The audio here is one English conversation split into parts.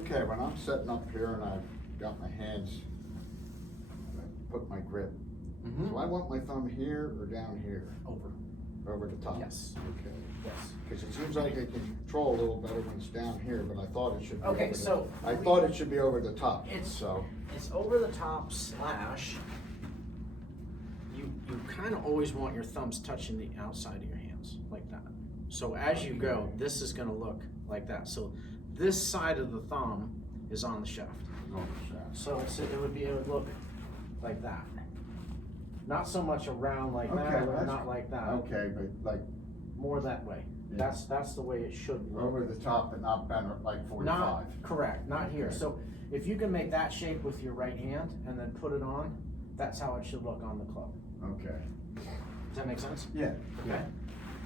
Okay, when I'm setting up here and I've got my hands, I put my grip. Do I want my thumb here or down here? Over the top? Yes. Okay. Yes. Because it seems like I can control a little better when it's down here, but I thought it should be Okay, over so I thought it should be over the top, It's so. It's over the top slash. You kind of always want your thumbs touching the outside of your hands like that. So as you go, this is going to look like that. So this side of the thumb is on the shaft. So it would look like that. Not so much around like Okay, that, or that's- not like that. Okay, but like More that way. Yeah. That's the way it should look. over the top, but not bent like 45. Not correct, not here. Okay. So if you can make that shape with your right hand and then put it on, that's how it should look on the club. Okay. Does that make sense? Yeah. Okay.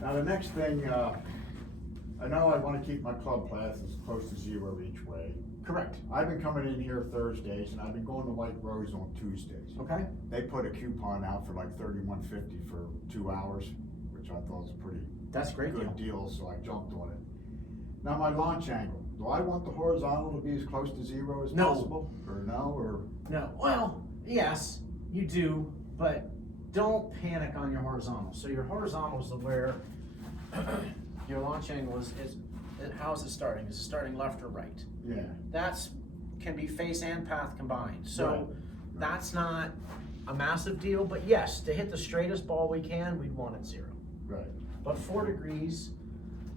Now the next thing, I know I want to keep my club paths as close to zero each way. Correct. I've been coming in here Thursdays and I've been going to White Rose on Tuesdays. Okay. They put a coupon out for like $31.50 for 2 hours, which I thought was a pretty That's a great good deal. deal, so I jumped on it. Now my launch angle, do I want the horizontal to be as close to zero as No. possible? Or no, or? No. Well, yes, you do, but don't panic on your horizontal. So your horizontal is where your launch angle is how is it starting? Is it starting left or right? Yeah. That's can be face and path combined. So Right. that's not a massive deal, but yes, to hit the straightest ball we can, we'd want it zero. Right. But 4 degrees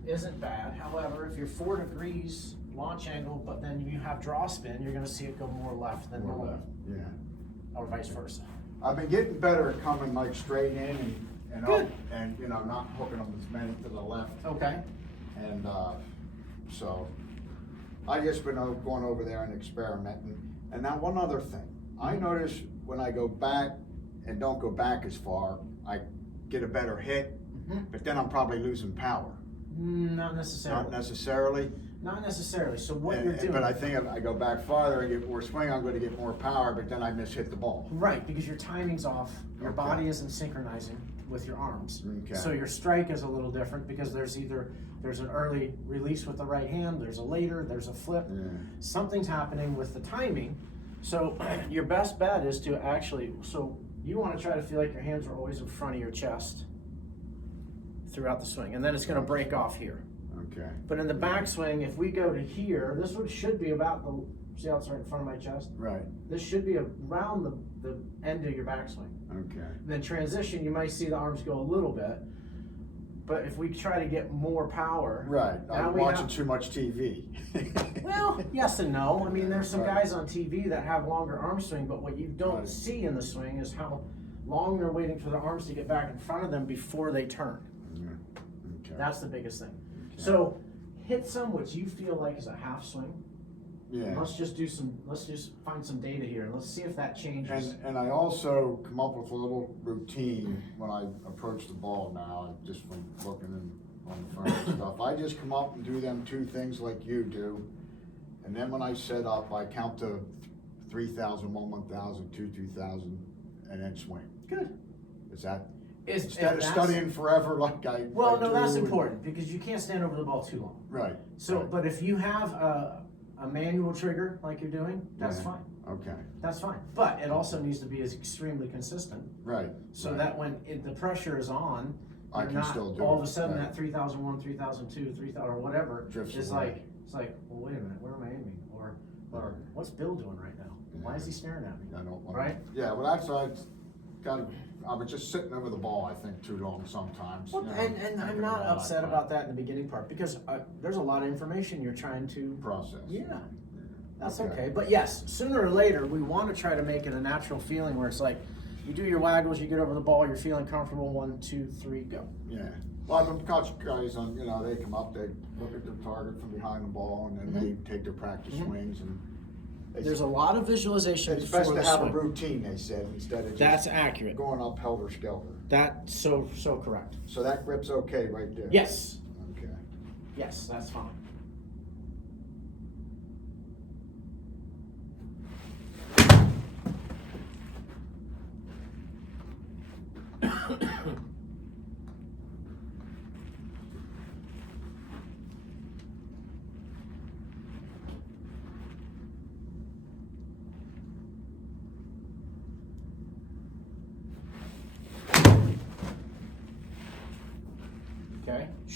isn't bad. However, if you're 4 degrees launch angle, but then you have draw spin, you're gonna see it go more left than More normal, left, yeah. or vice versa. I've been getting better at coming like straight in and up, Good. and you know, not hooking them as many to the left. Okay. And so I just been going over there and experimenting. And now one other thing, I notice when I go back and don't go back as far, I get a better hit, but then I'm probably losing power. Not necessarily. Not necessarily. Not necessarily. So what you're doing. But I think if I go back farther and get more swing, I'm going to get more power, but then I hit the ball. Right, because your timing's off. Your Okay. body isn't synchronizing with your arms. Okay. So your strike is a little different because there's an early release with the right hand, there's a later, there's a flip. Yeah. Something's happening with the timing. So your best bet is to actually, so you want to try to feel like your hands are always in front of your chest throughout the swing. And then it's going to break off here. Okay. But in the backswing, if we go to here, this one should be about the, see how it's right in front of my chest? Right. This should be around the end of your backswing. Okay. And then transition, you might see the arms go a little bit. But if we try to get more power. Right. now I'm we watching have- too much TV. Well, yes and no. I mean, there's some Right. guys on TV that have longer arm swing, but what you don't Right. see in the swing is how long they're waiting for their arms to get back in front of them before they turn. Yeah. Okay. That's the biggest thing. Okay. So hit some which you feel like is a half swing. Yeah. Let's just find some data here and let's see if that changes. And I also come up with a little routine when I approach the ball now, just from looking on the phone and stuff. I just come up and do them 2 things like you do. And then when I set up, I count to 3,000, 1,000, 2, 2,000, and then swing. Good. Is that, Is- instead of that's- studying forever like I Well, I no, that's do, and- important because you can't stand over the ball too long. Right. So, right. but if you have a manual trigger like you're doing, that's Yeah. fine. Okay. That's fine. But it also needs to be as extremely consistent Right. so right. that when the pressure is on, I you're can not still do all it, of a sudden right. that 3001, 3002, 3000 or whatever Drifts is away. like, it's like, well, wait a minute, where am I aiming? Or what's Bill doing right now? Why is he staring at me? I don't want Right? Yeah, well, that's, I was just sitting over the ball, I think, too long sometimes. Well, you know, and thinking I'm not about upset that about that in the beginning part because there's a lot of information you're trying to process. Yeah. That's okay. But yes, sooner or later, we want to try to make it a natural feeling where it's like, you do your waggles, you get over the ball, you're feeling comfortable, 1, 2, 3, go. Yeah. Well, I've been coaching guys on, you know, they come up, they look at their target from behind the ball, and then they take their practice swings, and There's a lot of visualization it's before best to the have a swing. routine, they said, instead of That's just accurate. going up helter skelter. That's so correct. So that grip's okay right there? Yes. Okay. Yes, that's fine.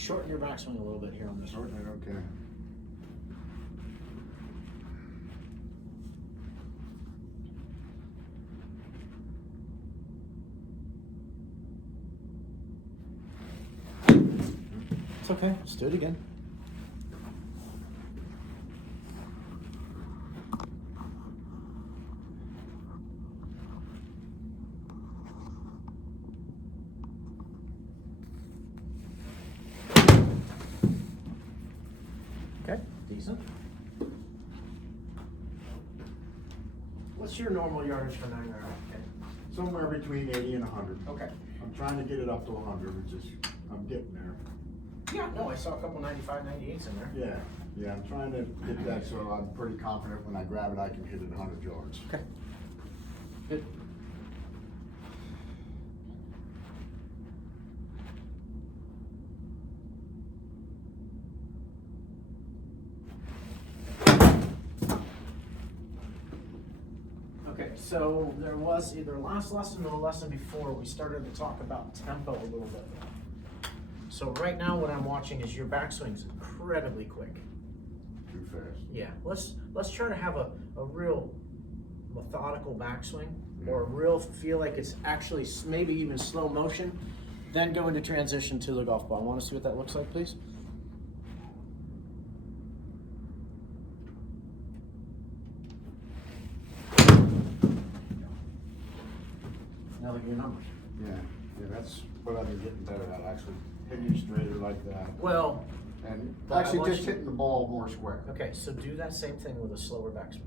shorten your backswing a little bit here on this one. Shorten it, okay. It's okay, let's do it again. Okay, decent. What's your normal yardage for 9 iron? Somewhere between 80 and 100. Okay. I'm trying to get it up to 100, which is, I'm getting there. Yeah, no, I saw a couple 95, 98s in there. Yeah, I'm trying to get that so I'm pretty confident when I grab it, I can hit it 100 yards. Okay. Good. Okay, so there was either last lesson or the lesson before, we started to talk about tempo a little bit. So right now what I'm watching is your backswing is incredibly quick. Too fast. Yeah, let's try to have a real methodical backswing, or a real feel like it's actually maybe even slow motion, then go into transition to the golf ball. Want to see what that looks like, please? Now look at your numbers. Yeah, that's what I've been getting better at, actually hitting straighter like that. Well, And But I actually want just you- hitting the ball more square. okay, so do that same thing with a slower backswing.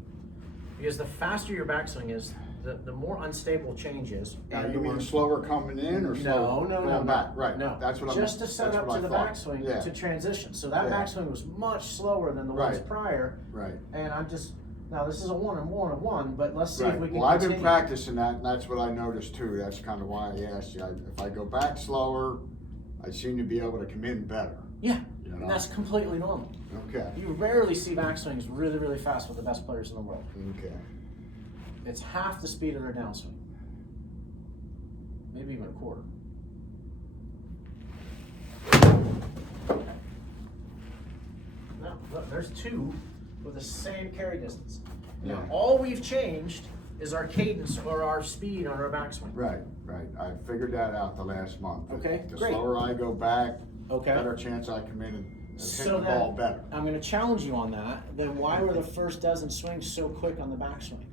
Because the faster your backswing is, the more unstable change is. Now, and you the mean more- slower coming in or slower going back? Right, No, that's what I'm. just to set that's up what to the I thought. backswing Yeah, to transition. So that Yeah. backswing was much slower than the ones Right. prior. right, And I'm just, now this is a 1 and 1 and 1, but let's see if we right. can Well, I've been continue. practicing that, and that's what I noticed too. That's kind of why I asked you. If I go back slower, I seem to be able to come in better. Yeah, You know? and that's completely normal. Okay, You rarely see backswings really, really fast with the best players in the world. okay. It's half the speed of their downswing. Maybe even a quarter. Now, look, there's two with the same carry distance. Now, Yeah. all we've changed is our cadence or our speed on our backswing. Right, right. I figured that out the last month. Okay, The great. slower I go back, Okay. better chance I come in and hit So the ball then, better. I'm gonna challenge you on that. Then why were the first dozen swings so quick on the backswing?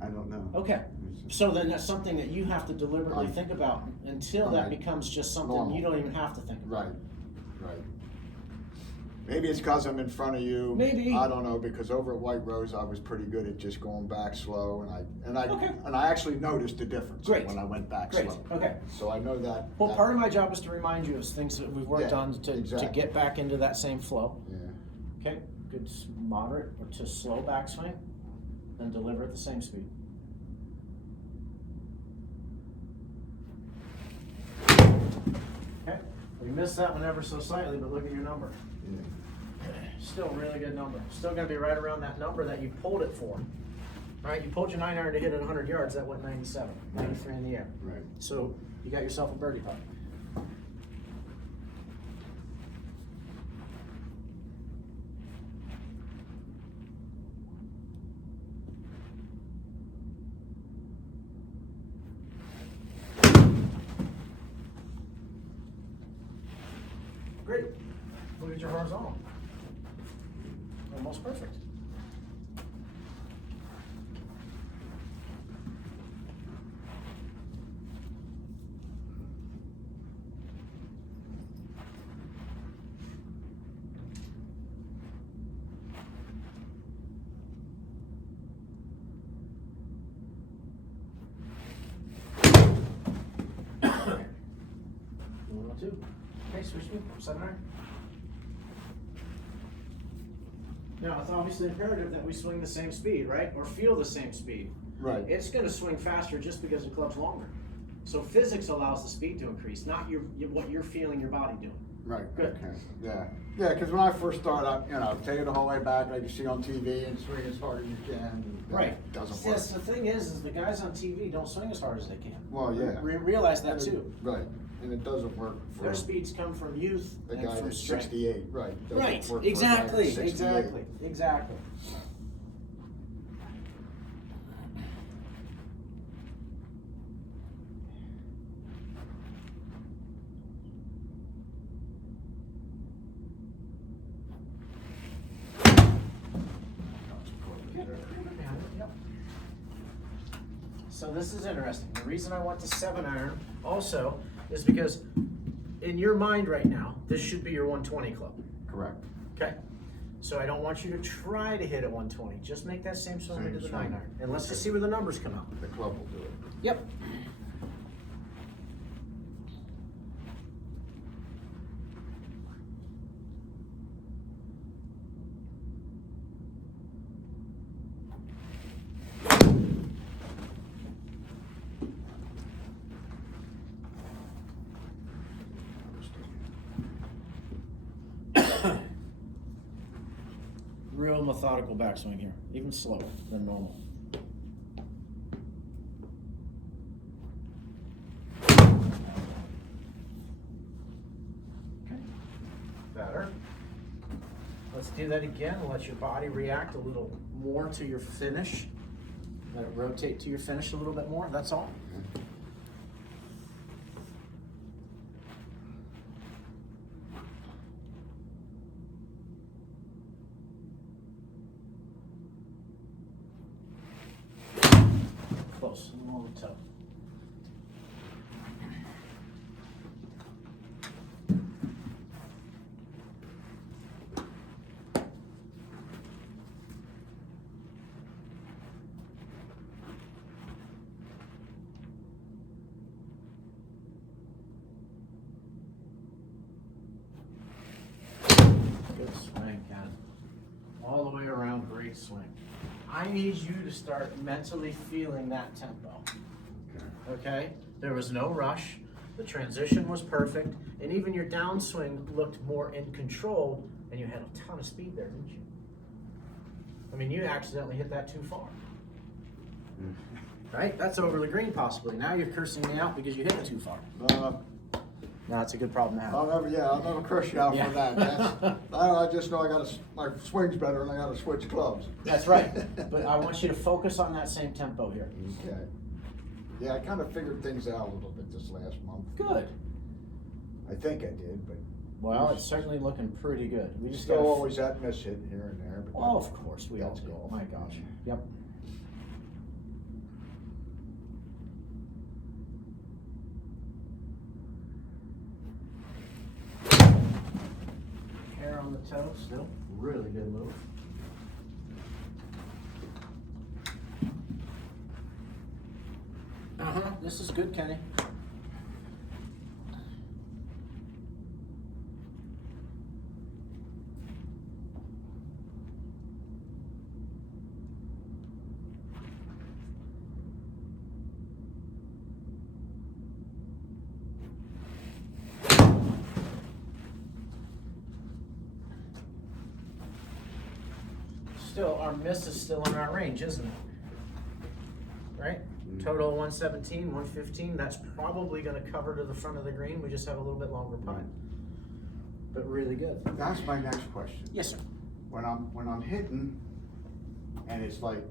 I don't know. Okay. So then that's something that you have to deliberately think about until that Right. becomes just something Normal. you don't even have to think about. Right, right. Maybe it's because I'm in front of you. Maybe. I don't know, because over at White Rose, I was pretty good at just going back slow, Okay. and I actually noticed the difference Great. when I went back Great, slow. okay. So I know that. Well, that- part of my job is to remind you of things that we've worked Yeah, on to exactly. get back into that same flow. Yeah, Okay, good moderate or to slow backswing, then deliver at the same speed. Okay, we missed that one ever so slightly, but look at your number. yeah. Still a really good number. Still gonna be right around that number that you pulled it for. Right, you pulled your 9 iron to hit it 100 yards, that went 97, 93 in the air. Right. So you got yourself a birdie putt. Great. Look at your horizontal. Almost perfect. One, two. Okay, switch me. 7 iron. Now, it's obviously imperative that we swing the same speed, right? Or feel the same speed. Right. It's going to swing faster just because the club's longer. So physics allows the speed to increase, not what you're feeling your body doing. Right. Good. Okay. Yeah. Yeah. Because when I first started, take it the whole way back like you see on TV and swing as hard as you can. and Right. It doesn't work. Yes, the thing is the guys on TV don't swing as hard as they can. Well, yeah. Realize that too. Right. and it doesn't work for Their speeds come from youth the and guy from that's strength. 68, right. It doesn't Right, work for a guy exactly, that's 68. exactly. Yep. So this is interesting. The reason I went to 7-iron also is because in your mind right now, this should be your 120 club. Correct. Okay. So I don't want you to try to hit at 120. Just make that same swing Same into the swing. 9-iron. And let's just see where the numbers come out. The club will do it. Yep. Real methodical backswing here, even slower than normal. Okay, better. Let's do that again. Let your body react a little more to your finish. Let it rotate to your finish a little bit more, that's all. Close, along the toe. Good swing, Ken. All the way around, great swing. I need you to start mentally feeling that tempo. Okay? There was no rush. The transition was perfect. And even your downswing looked more in control, and you had a ton of speed there, didn't you? I mean, you accidentally hit that too far. Right? That's over the green possibly. Now you're cursing me out because you hit it too far. No, it's a good problem to have. I'll never curse you out Yeah. for that. I just know my swing's better and I gotta switch clubs. That's right. But I want you to focus on that same tempo here. Okay. Yeah, I kind of figured things out a little bit this last month. Good. I think I did, but Well, it's certainly looking pretty good. We just still got always that miss hit here and there. But Oh, of course, we all that's do. golf. My gosh. Yep. Hair on the toe still. Really good move. Uh-huh. This is good, Kenny. Still, our miss is still in our range, isn't it? Right? Total 117, 115. That's probably going to cover to the front of the green. We just have a little bit longer putt. But really good. That's my next question. Yes, sir. When I'm hitting, and it's like,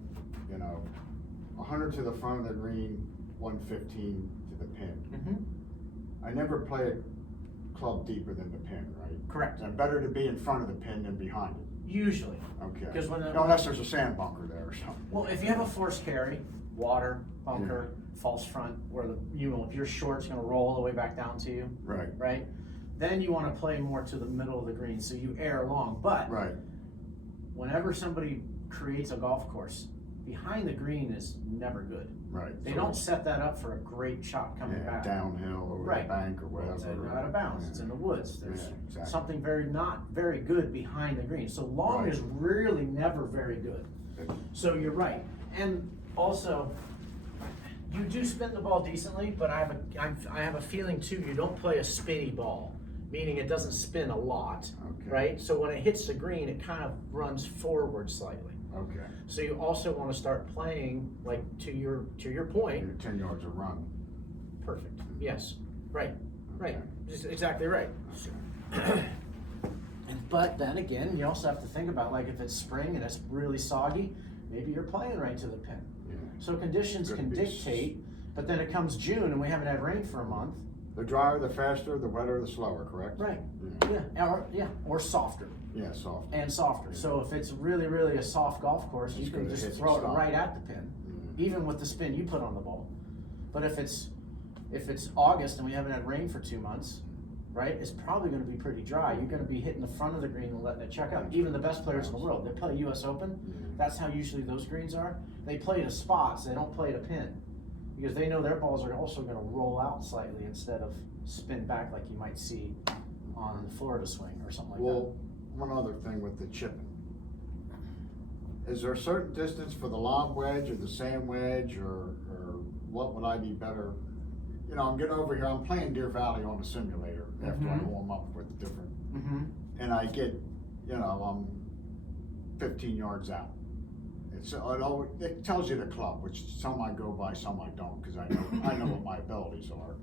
100 to the front of the green, 115 to the pin. Mm-hmm. I never play a club deeper than the pin, right? Correct. And better to be in front of the pin than behind it. Usually. Okay. 'Cause when unless there's a sand bunker there or something. Well, if you have a forced carry, water, bunker, false front, where if you're short, it's going to roll all the way back down to you. Right. Right? Then you want to play more to the middle of the green, so you air long. But Right. whenever somebody creates a golf course, behind the green is never good. Right. They So don't it's- set that up for a great shot coming back. downhill over Right. the bank or whatever. It's out of bounds. It's in the woods. There's Yeah, exactly. something not very good behind the green. So long Right. is really never very good. So you're right. And also, you do spin the ball decently, but I have a feeling too, you don't play a spinny ball, meaning it doesn't spin a lot, Okay. right? So when it hits the green, it kind of runs forward slightly. Okay. So you also want to start playing, like to your point, You're 10 yards a run. perfect. Yes, right. Right, Okay. just exactly right. But then again, you also have to think about, like, if it's spring and it's really soggy, maybe you're playing right to the pin. Yeah. So conditions Could can be dictate, but then it comes June and we haven't had rain for a month. The drier, the faster, the wetter, the slower, correct? Right. Yeah, Or softer yeah, soft. and softer. So if it's really, really a soft golf course, you It's can gonna just hit throw it stop. right at the pin, Yeah. even with the spin you put on the ball. But if it's August and we haven't had rain for 2 months, right, it's probably gonna be pretty dry. You're gonna be hitting the front of the green and letting it check out. Even the best players in the world, they play US Open. Yeah. That's how usually those greens are. They play to spots, they don't play to pin. Because they know their balls are also gonna roll out slightly instead of spin back like you might see on the Florida swing or something like Well, one other thing with the chipping. Is there a certain distance for the lob wedge or the sand wedge, or what would I be better? You know, I'm getting over here, I'm playing Deer Valley on the simulator after I Mhm. warm up with different, that. Mm-hmm. and I get, you know, I'm 15 yards out. It tells you the club, which some I go by, some I don't, because I know what my abilities are.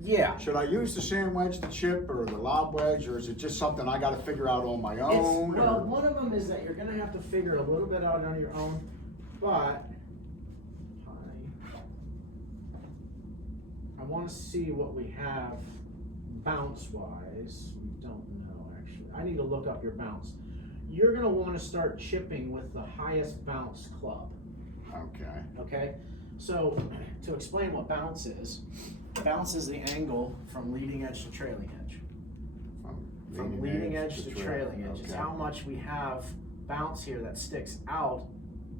Yeah. Should I use the sand wedge to chip, or the lob wedge, or is it just something I gotta figure out on my It's, own? well, or- one of them is that you're gonna have to figure a little bit out on your own, but I wanna see what we have bounce wise. We don't know, actually. I need to look up your bounce. You're gonna wanna start chipping with the highest bounce club, Okay, okay? So, to explain what bounce is the angle from leading edge to trailing edge. From leading edge to trailing edge. It's okay. how much we have bounce here that sticks out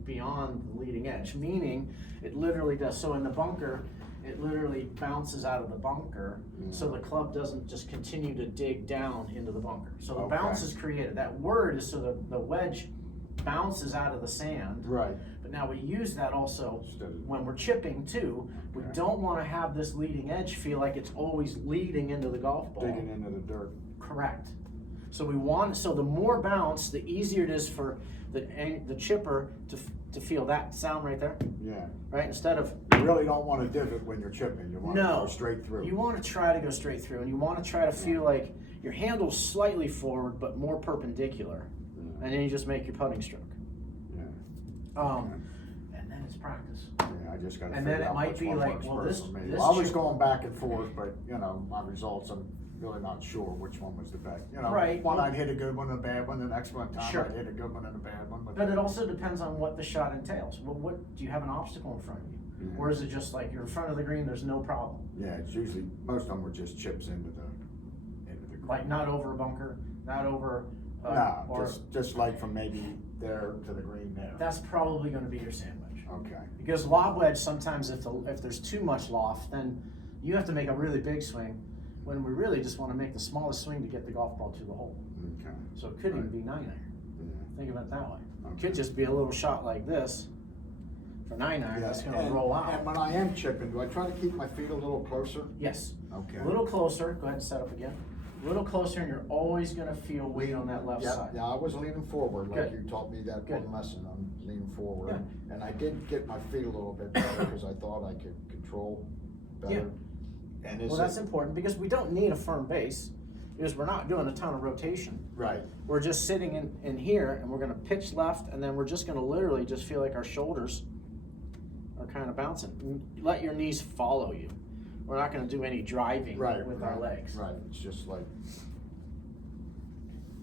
beyond the leading edge, meaning it literally does. So in the bunker, it literally bounces out of the bunker, so the club doesn't just continue to dig down into the bunker. So the Okay. bounce is created. That word is so the wedge bounces out of the sand. Right. But now we use that also Instead of- when we're chipping too. We Okay. don't want to have this leading edge feel like it's always leading into the golf ball. Digging into the dirt. Correct. So the more bounce, the easier it is for the chipper to feel that sound right there, Yeah. right? Instead of, You really don't want to divot when you're chipping. You want to No. go straight through. you want to try to go straight through, and you want to try to feel like your handle's slightly forward, but more perpendicular. Yeah. And then you just make your putting stroke. Yeah. And then it's practice. Yeah, I just got to And figure then it out might which be one like, works well, best this- for me. this Well, I was chip- going back and forth, but you know, my results, I'm really not sure which one was the best. You know, Right. one I'd hit a good one and a bad one, the next one time Sure. I'd hit a good one and a bad one. But it also depends on what the shot entails. Well, what do you have an obstacle in front of you? Yeah. Or is it just like you're in front of the green, there's no problem? Yeah, it's usually, most of them were just chips into the green. Like not over a bunker, not over, No, or just like from maybe there to the green there. that's probably gonna be your sandwich. Okay. Because lob wedge, sometimes if there's too much loft, then you have to make a really big swing, when we really just wanna make the smallest swing to get the golf ball to the hole. Okay. So it could even Right. be 9-iron, Yeah. think of it that way. It Okay. could just be a little shot like this for 9-iron, that's Yeah, gonna and- roll out. And when I am chipping, do I try to keep my feet a little closer? Yes, Okay. a little closer, go ahead and set up again. A little closer and you're always gonna feel weight on that left Yeah, side. yeah, I was leaning forward, like Good. you taught me that Good. one lesson, I'm leaning forward. Yeah. And I did get my feet a little bit better, because I thought I could control better. And is Well, that's it, important because we don't need a firm base because we're not doing a ton of rotation. right, We're just sitting in here and we're gonna pitch left and then we're just gonna literally just feel like our shoulders are kind of bouncing. Let your knees follow you. We're not gonna do any driving right. with right, our legs. Right, it's just like,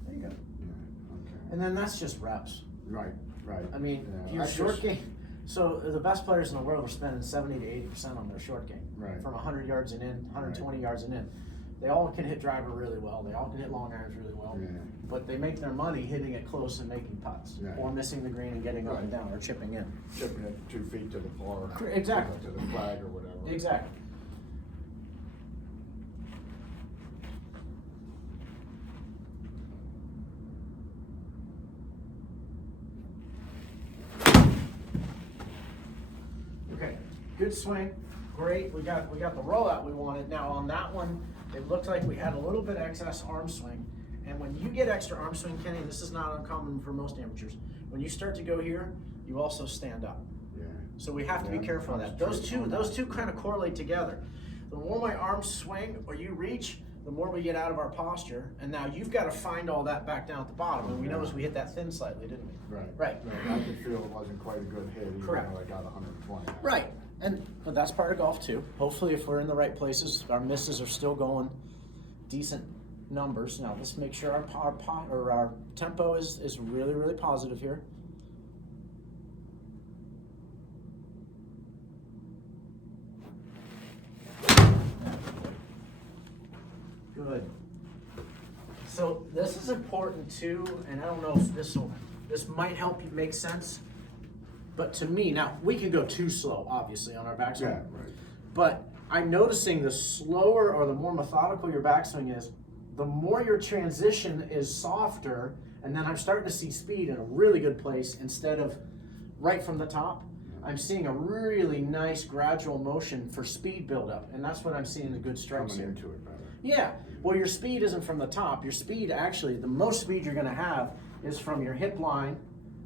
There you go. yeah, okay, And then that's just reps. right, right. I mean, Yeah, your I short just- game. So the best players in the world are spending 70 to 80% on their short game. Right. From 100 yards and in, 120 yards and in. They all can hit driver really well. They all can hit long irons really well. Yeah. But they make their money hitting it close and making putts. Yeah. Or missing the green and getting up and Right. down or chipping in. Chipping it 2 feet to the bar. Exactly. To the flag or whatever. Exactly. Okay, good swing, great. We got the rollout we wanted. Now on that one, it looked like we had a little bit excess arm swing. And when you get extra arm swing, Kenny, this is not uncommon for most amateurs. When you start to go here, you also stand up. Yeah. So we have to be Yeah, careful of that. concentrate on Those that. two kind of correlate together. The more my arms swing or you reach, the more we get out of our posture. And now you've got to find all that back down at the bottom. And we noticed we hit that thin slightly, didn't we? Right. Right. I could feel it wasn't quite a good hit, even though Correct. I got 120. Right. But that's part of golf too. Hopefully if we're in the right places, our misses are still going decent numbers. Now let's make sure our tempo is really, really positive here. Good. So this is important too, and I don't know if this might help you make sense, but to me, now we can go too slow, obviously, on our backswing. Yeah, right. But I'm noticing the slower or the more methodical your backswing is, the more your transition is softer, and then I'm starting to see speed in a really good place instead of right from the top. I'm seeing a really nice gradual motion for speed buildup, and that's what I'm seeing in good strokes Coming here. into it better. Yeah, well, your speed isn't from the top. Your speed, actually, the most speed you're going to have is from your hip line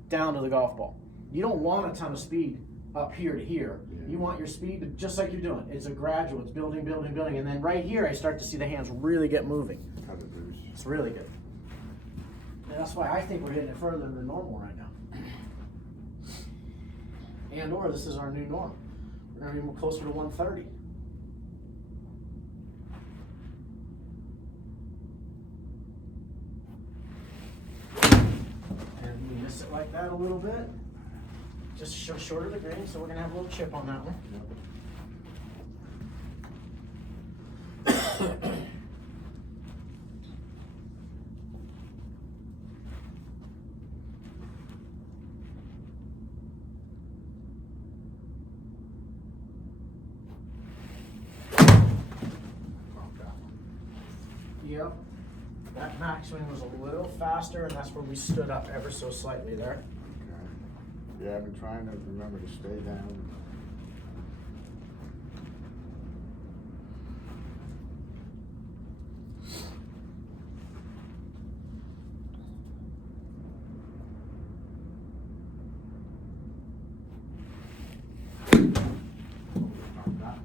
down to the golf ball. You don't want a ton of speed up here to here. Yeah. You want your speed to, just like you're doing. It's a gradual. It's building, building, building, and then right here, I start to see the hands really get moving. Cut it loose. It's really good. And that's why I think we're hitting it further than normal right now. And or this is our new norm. We're going to be more closer to 130. And we miss it like that a little bit. Just short of the green, so we're going to have a little chip on that one. Yep. That backswing was a little faster, and that's where we stood up ever so slightly there. Okay. Yeah, I've been trying to remember to stay down.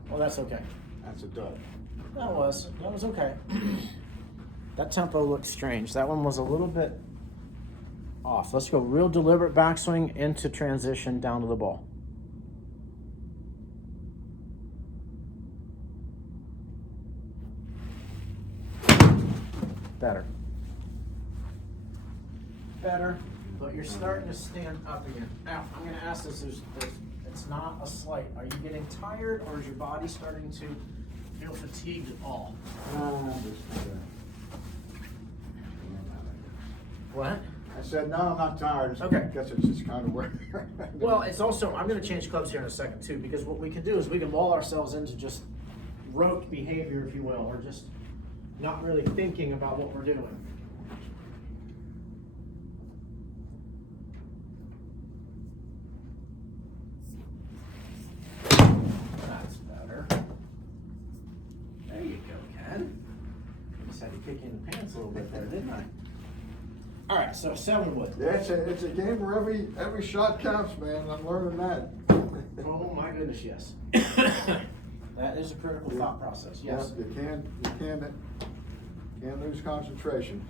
Well, that's okay. That's a dud. That was okay. That tempo looked strange. That one was a little bit off. Let's go real deliberate backswing into transition down to the ball. Better. Better, but you're starting to stand up again. Now, I'm going to ask this, it's not a slight. Are you getting tired, or is your body starting to feel fatigued at all? What? I said, no, I'm not tired. Okay. I guess it's just kind of where. Well, it's also, I'm going to change clubs here in a second too, because what we can do is we can lull ourselves into just rote behavior, if you will, or just not really thinking about what we're doing. That's better. There you go, Ken. I just had to kick you in the pants a little bit there, didn't I? All right, so 7 wood. Yeah, it's a game where every shot counts, man. I'm learning that. Oh my goodness, yes. That is a critical thought process, yes. Yeah, you can't lose concentration.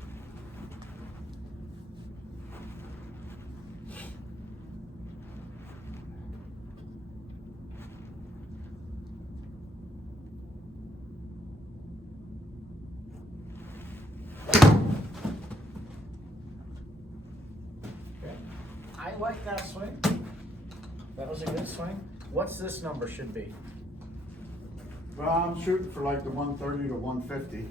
Okay. I like that swing. That was a good swing. What's this number should be? Well, I'm shooting for like the 130 to 150.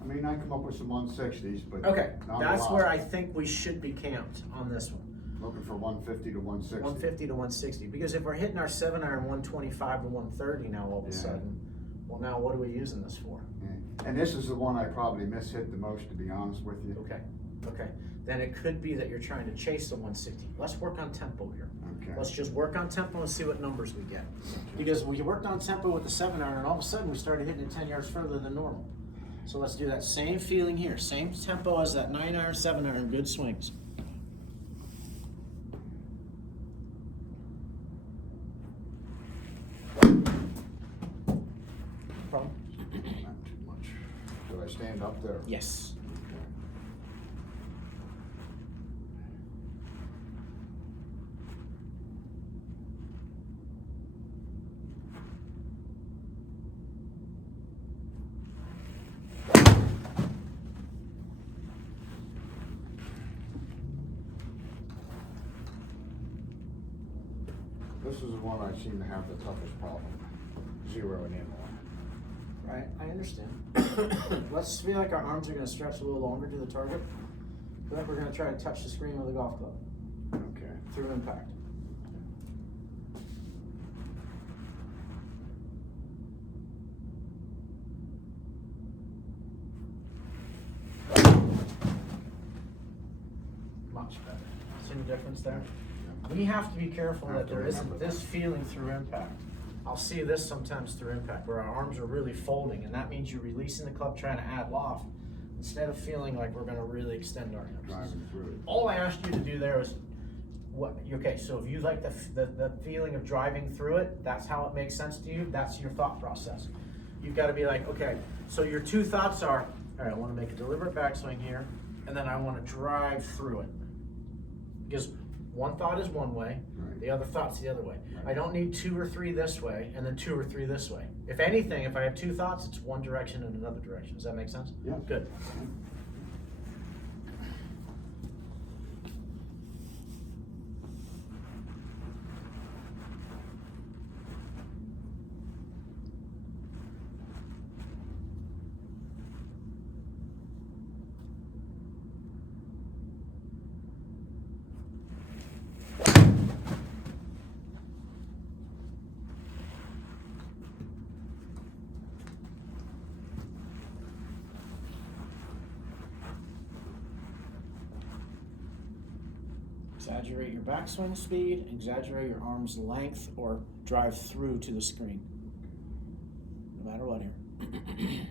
I mean, I come up with some 160s, but Okay, not a that's lot. where I think we should be camped on this one. Looking for 150 to 160. 150 to 160. Because if we're hitting our 7-iron 125 to 130 now all of a Yeah. sudden, well now what are we using this for? Yeah. And this is the one I probably mishit the most, to be honest with you. Okay, okay. Then it could be that you're trying to chase the 160. Let's work on tempo here. Okay. Let's just work on tempo and see what numbers we get. Because we worked on tempo with the 7-iron and all of a sudden we started hitting it 10 yards further than normal. So let's do that same feeling here. Same tempo as that 9-iron, 7-iron, good swings. stand up there? Yes. Okay. This is the one I seem to have the toughest problem zeroing in on. Right, I understand. Let's feel like our arms are gonna stretch a little longer to the target. Feel like we're gonna try to touch the screen with a golf club Okay. through impact. Much better. See the difference there? We have to be careful I have that to there isn't remember this feeling through impact. I'll see this sometimes through impact where our arms are really folding, and that means you're releasing the club trying to add loft instead of feeling like we're gonna really extend our hips. Driving through it. All I asked you to do there was what, okay, so if you like the feeling of driving through it, that's how it makes sense to you, that's your thought process. You've gotta be like, okay, so your two thoughts are, all right, I wanna make a deliberate backswing here, and then I wanna drive through it. Because one thought is one way, Right. the other thought's the other way. Right. I don't need 2 or 3 this way, and then 2 or 3 this way. If anything, if I have 2 thoughts, it's one direction and another direction. Does that make sense? Yeah. Good. Exaggerate your backswing speed, exaggerate your arm's length, or drive through to the screen. No matter what here.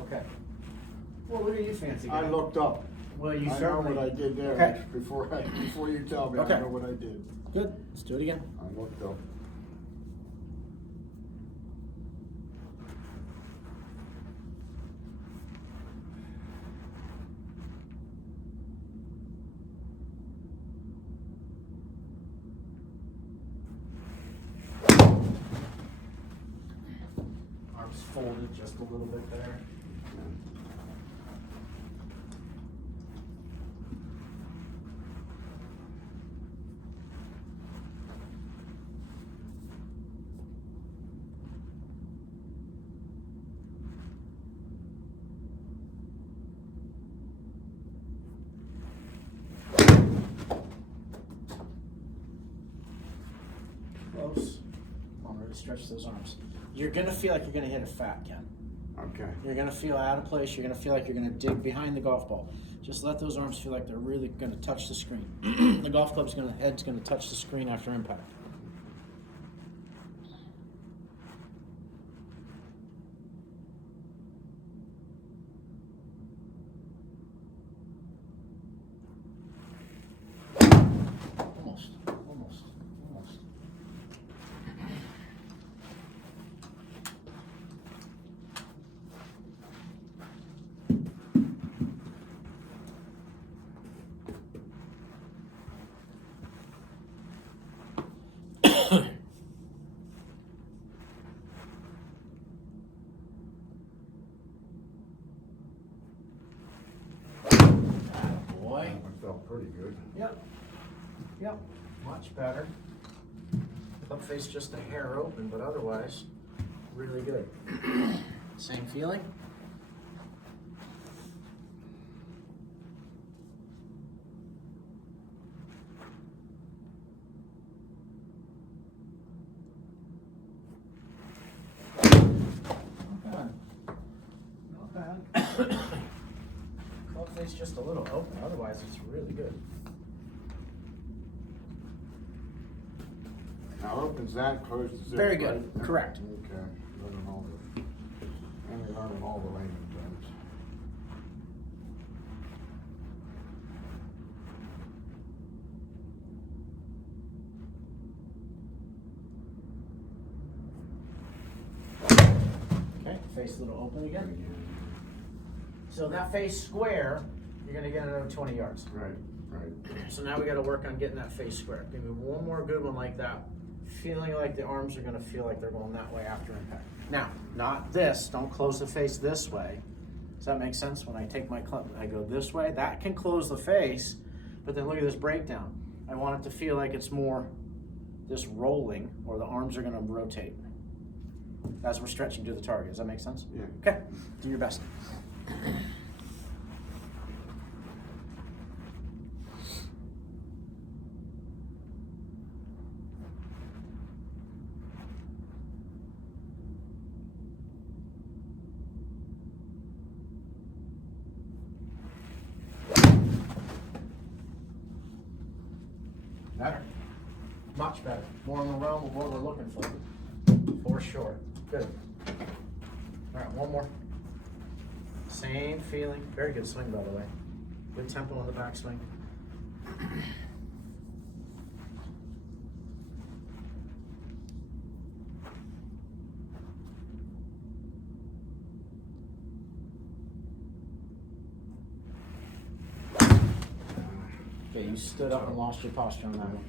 Okay. Well, look at you fancy guy. I looked up. Well, you I know certainly. what I did there. Okay. Before you tell me, Okay. I know what I did. Good. Let's do it again. I looked up. Arms folded just a little bit there. Close. Come on, ready to stretch those arms. You're gonna feel like you're gonna hit a fat, Ken. Okay. You're gonna feel out of place. You're gonna feel like you're gonna dig behind the golf ball. Just let those arms feel like they're really gonna touch the screen. The golf club's head's gonna touch the screen after impact. Almost, almost, almost. Boy. That one felt pretty good. Yep. Yep. Much better. Club face just a hair open, but otherwise, really good. Same feeling? Not bad. Not bad. Club face just a little open, otherwise it's really good. Now opens that, closes this. Very good. Right? Correct. Okay. Learning all the, and learning all the layman terms. face a little open again. So that face square, you're gonna get another 20 yards. Right, right. So now we gotta work on getting that face square. Give me one more good one like that. Feeling like the arms are gonna feel like they're going that way after impact. Now, not this, don't close the face this way. Does that make sense? When I take my club, I go this way, that can close the face, but then look at this breakdown. I want it to feel like it's more this rolling, or the arms are gonna rotate as we're stretching to the target. Does that make sense? Yeah. Okay, do your best. Better. Much better. More in the realm of what we're looking for. For sure. Good. All right, one more. Same feeling. Very good swing, by the way. Good tempo on the backswing. Okay, you stood up and lost your posture on that one.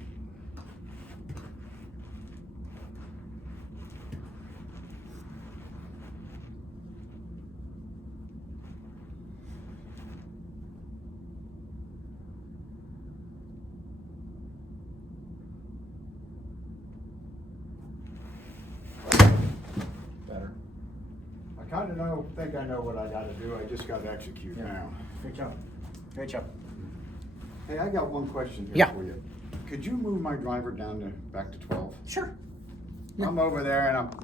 Better. I kind of think I know what I gotta do, I just gotta execute now. Great job. Great job. Hey, I got one question here Yeah. for you. Could you move my driver down to, back to 12? Sure. I'm over there and I'm